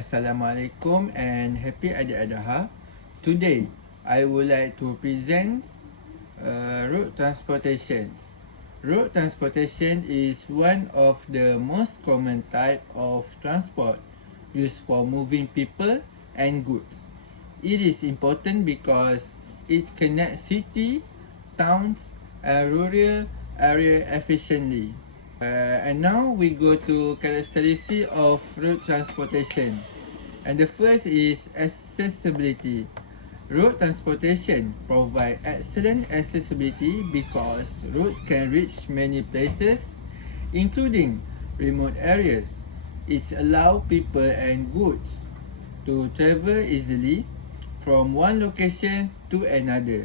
Assalamualaikum and happy Aidil Adha. Today, I would like to present road transportation. Road transportation is one of the most common type of transport used for moving people and goods. It is important because it connects city, towns, and rural area efficiently. And now we go to characteristics of road transportation. And the first is accessibility. Road transportation provide excellent accessibility because roads can reach many places, including remote areas. It allows people and goods to travel easily from one location to another.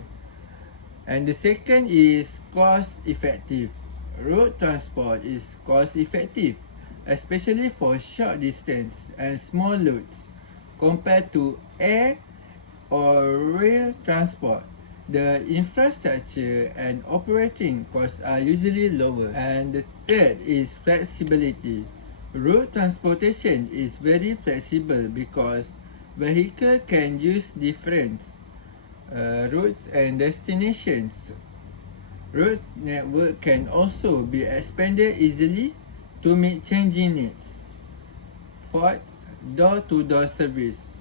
And the second is cost effective. Road transport is cost effective, especially for short distance and small loads, compared to air or rail transport. The infrastructure and operating costs are usually lower. And the third is flexibility. Road transportation is very flexible because vehicle can use different routes and destinations. Road network can also be expanded easily to meet changing needs. Fourth, door-to-door service.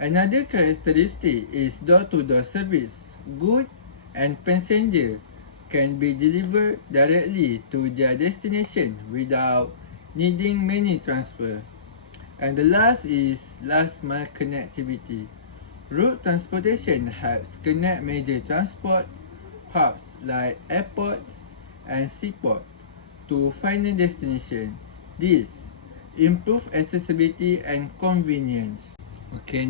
Another characteristic is door-to-door service. Goods and passengers can be delivered directly to their destination without needing many transfer. And the last is last mile connectivity. Road transportation helps connect major transport hubs like airports and seaports to final destination. This improve accessibility and convenience. Okay,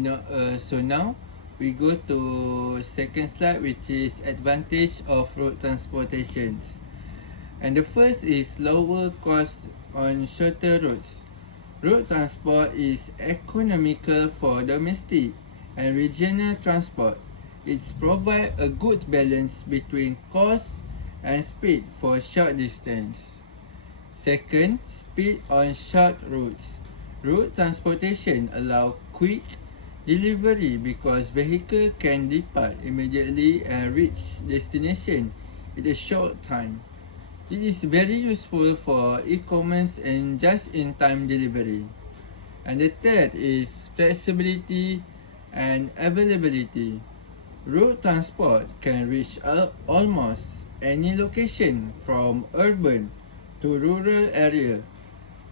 so now we go to second slide, which is advantage of road transportations. And the first is lower cost on shorter roads. Road transport is economical for domestic and regional transport. It provides a good balance between cost and speed for short distance. Second, speed on short routes. Road transportation allows quick delivery because vehicle can depart immediately and reach destination in a short time. It is very useful for e-commerce and just-in-time delivery. And the third is flexibility and availability. Road transport can reach almost any location from urban to rural area.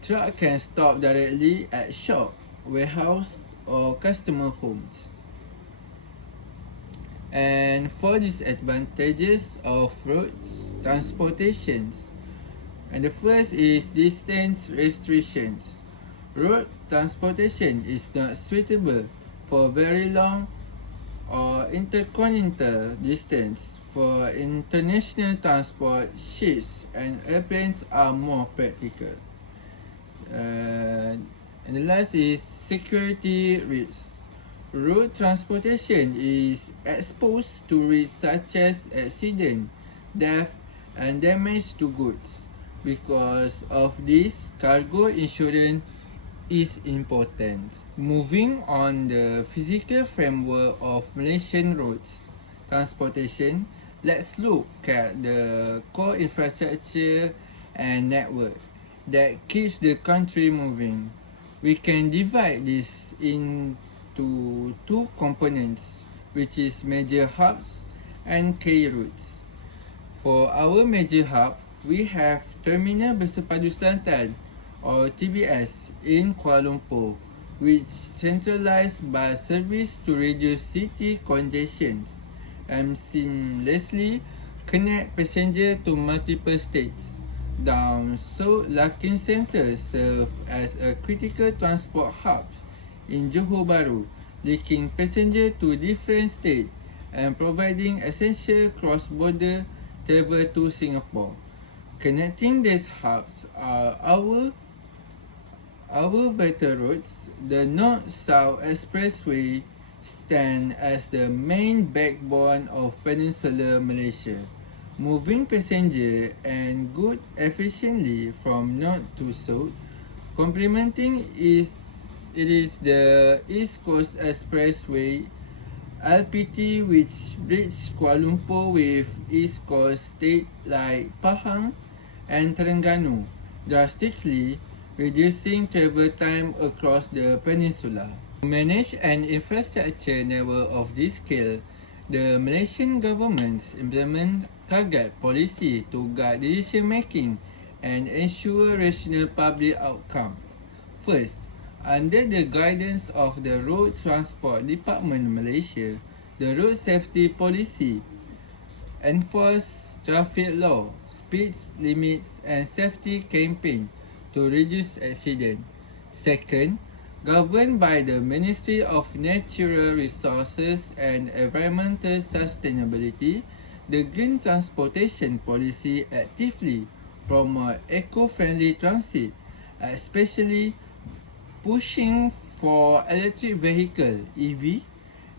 Truck can stop directly at shop, warehouse or customer homes. And for disadvantages of road transportations, and the first is distance restrictions. Road transportation is not suitable for very long or intercontinental distance. For international transport, ships and airplanes are more practical. And the last is security risks. Road transportation is exposed to risks such as accident, death, and damage to goods. Because of this, cargo insurance is important. Moving on the physical framework of Malaysian roads transportation, let's look at the core infrastructure and network that keeps the country moving. We can divide this into two components, which is major hubs and key routes. For our major hub, we have Terminal Bersepadu Selatan or TBS in Kuala Lumpur, which centralized bus service to reduce city congestions and seamlessly connect passengers to multiple states. Down so Larkin Centre serves as a critical transport hub in Johor Bahru, linking passengers to different states and providing essential cross-border travel to Singapore. Connecting these hubs are our vital roads. The North-South Expressway stands as the main backbone of Peninsular Malaysia, moving passengers and goods efficiently from north to south, complementing its it is the East Coast Expressway LPT, which bridges Kuala Lumpur with East Coast states like Pahang and Terengganu, drastically reducing travel time across the peninsula. To manage an infrastructure network of this scale, the Malaysian government implement target policy to guide decision making and ensure rational public outcome. First, under the guidance of the Road Transport Department Malaysia, the road safety policy enforce traffic law, speed limits and safety campaign to reduce accident. Second, governed by the Ministry of Natural Resources and Environmental Sustainability, the Green Transportation Policy actively promote eco-friendly transit, especially pushing for electric vehicle (EV)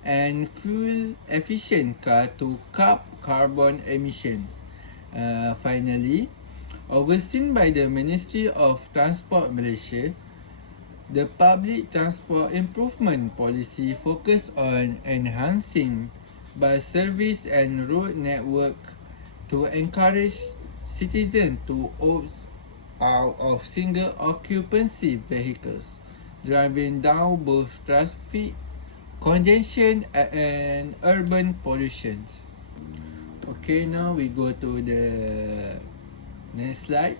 and fuel-efficient car to curb carbon emissions. Finally, overseen by the Ministry of Transport Malaysia, the Public Transport Improvement Policy focus on enhancing bus service and road network to encourage citizens to opt out of single occupancy vehicles, driving down both traffic congestion and urban pollution. Okay, now we go to the next slide.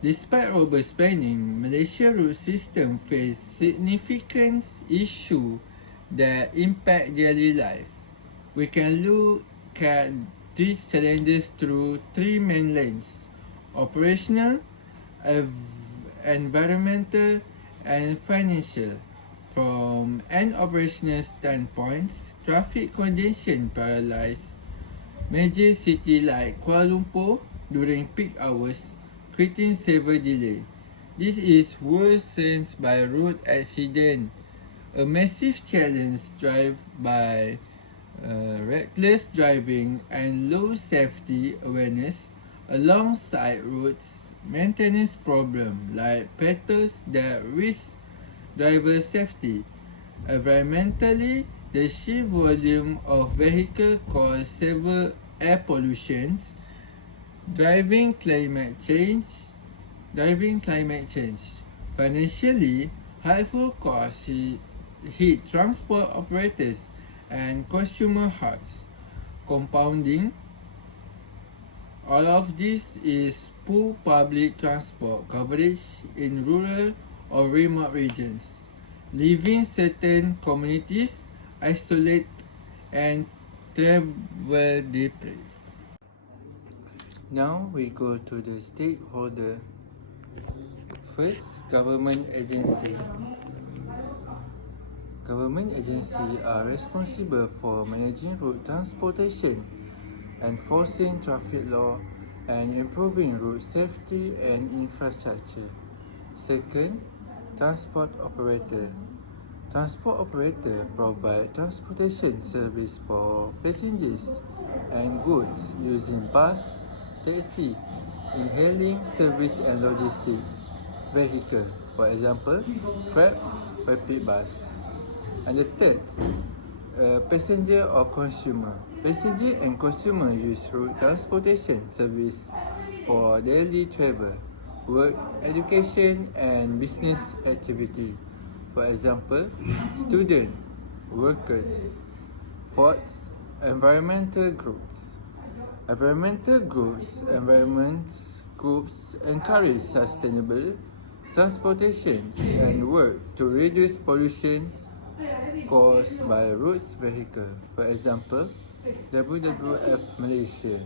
Despite robust planning, Malaysia road system face significant issues that impact daily life. We can look at these challenges through three main lenses: operational, environmental, and financial. From an operational standpoint, traffic congestion paralyzes major cities like Kuala Lumpur during peak hours, creating severe delay. This is worsened by road accident, a massive challenge driven by reckless driving and low safety awareness, alongside roads maintenance problems like potholes that risk driver safety. Environmentally, the sheer volume of vehicles causes severe air pollution, driving climate change. Financially, high fuel costs hit transport operators and consumer hearts. Compounding all of this is poor public transport coverage in rural or remote regions, leaving certain communities isolated and travel deprived. Now we go to the stakeholder. First, government agency. Government agencies are responsible for managing road transportation, enforcing traffic law, and improving road safety and infrastructure. Second, transport operator. Transport operator provide transportation service for passengers and goods using bus, taxi, e-hailing service and logistic vehicle, for example, Grab, Rapid Bus. And the third, passenger or consumer. Passenger and consumer use road transportation service for daily travel, work, education and business activity. For example, student, workers. Fourth, environmental groups. Environment groups encourage sustainable transportation and work to reduce pollution caused by roads vehicle. For example, WWF Malaysia.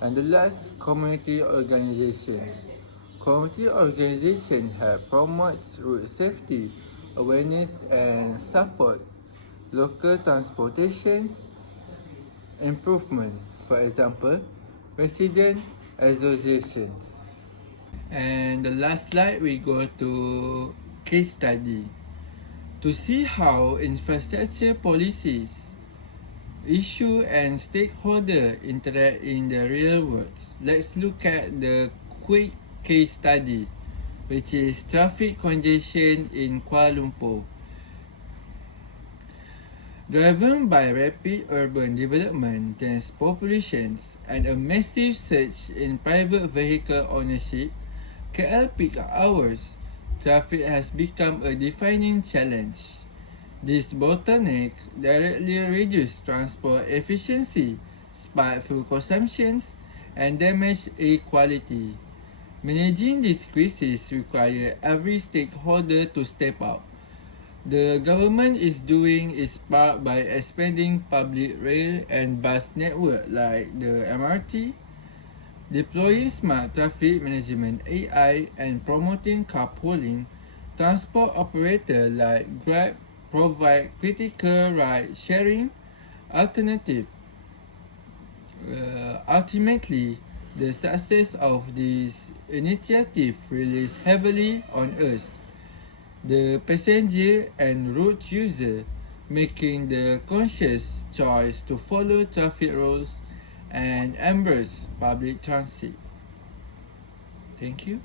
And the last, community organizations. Community organizations help promote road safety, awareness and support local transportation improvement. For example, resident associations. And the last slide, we go to case study. To see how infrastructure policies, issue and stakeholder interact in the real world, let's look at the quick case study. which is traffic congestion in Kuala Lumpur. Driven by rapid urban development, dense populations, and a massive surge in private vehicle ownership, KL peak hours traffic has become a defining challenge. This bottleneck directly reduces transport efficiency, spike fuel consumptions, and damage air quality. Managing this crisis requires every stakeholder to step up. The government is doing its part by expanding public rail and bus network like the MRT, deploying smart traffic management AI, and promoting carpooling. Transport operators like Grab provide critical ride-sharing alternative. Ultimately, the success of this initiative relies heavily on us, the passenger and route user, making the conscious choice to follow traffic rules and embrace public transit. Thank you.